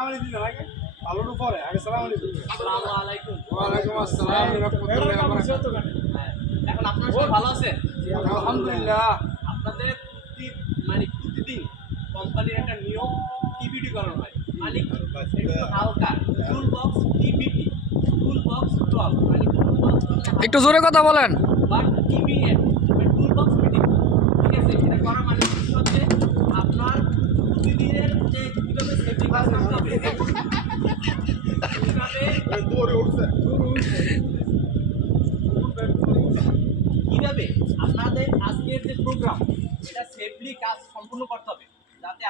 সালাম আলাইকুম আগে ভালোর উপরে আগে সালাম আলাইকুম। আসসালামু আলাইকুম। ওয়ালাইকুম আসসালাম ওয়া রাহমাতুল্লাহি ওয়া বারাকাতুহু। এখন আপনারা সবাই ভালো আছেন? আলহামদুলিল্লাহ। আপনাদের প্রতিদিন কোম্পানির একটা নিয়ম টিবিটি করানো হয়, মানে কি একটু হালকা tool box TBT, tool box top, মানে টুল বক্স একটু জোরে কথা বলেন। বাট টিবিএম মানে টুল বক্স মিটিং, ঠিক আছে? এটা করা মানে হচ্ছে আপনার প্রতিদিনের যে কীভাবে সেফটি কাজ করতে হবে, কিভাবে আপনাদের আজকের যে প্রোগ্রাম এটা সেফলি কাজ সম্পূর্ণ করতে হবে, যাতে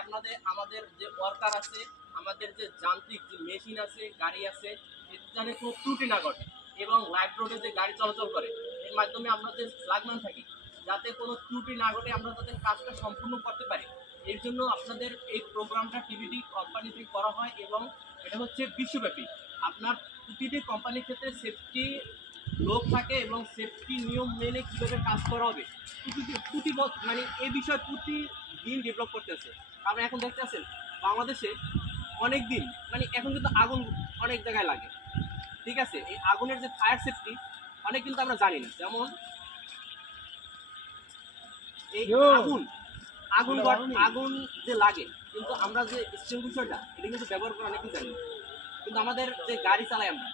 আমাদের যে ওয়ার্কার আছে, আমাদের যে যান্ত্রিক যে মেশিন আছে, গাড়ি আছে, এখানে কোনো ত্রুটি না ঘটে, এবং লাইভ রোডে যে গাড়ি চলাচল করে এর মাধ্যমে আপনাদের ফ্ল্যাগম্যান থাকি, যাতে কোনো ত্রুটি না ঘটে, আমরা তাদের কাজটা সম্পূর্ণ করতে পারি। এর জন্য আপনাদের এই প্রোগ্রামটা টিভিডি কোম্পানি থেকে করা হয়, এবং এটা হচ্ছে বিশ্বব্যাপী। আপনার প্রতিটি কোম্পানির ক্ষেত্রে সেফটি লোক থাকে, এবং সেফটি নিয়ম মেনে কীভাবে কাজ করা হবে প্রতি মানে এই বিষয়ে প্রতিদিন ডেভেলপ করতেছে। কারণ এখন দেখতে আছেন বাংলাদেশে অনেক দিন মানে এখন কিন্তু আগুন অনেক জায়গায় লাগে, ঠিক আছে? এই আগুনের যে ফায়ার সেফটি অনেক কিন্তু আমরা জানি না। যেমন এই আগুন আগুন আগুন যে লাগে, কিন্তু আমরা যে স্টিম বিষয়টা এটা কিন্তু ব্যবহার করে অনেকেই জানি না। কিন্তু আমাদের যে গাড়ি চালাই আমরা,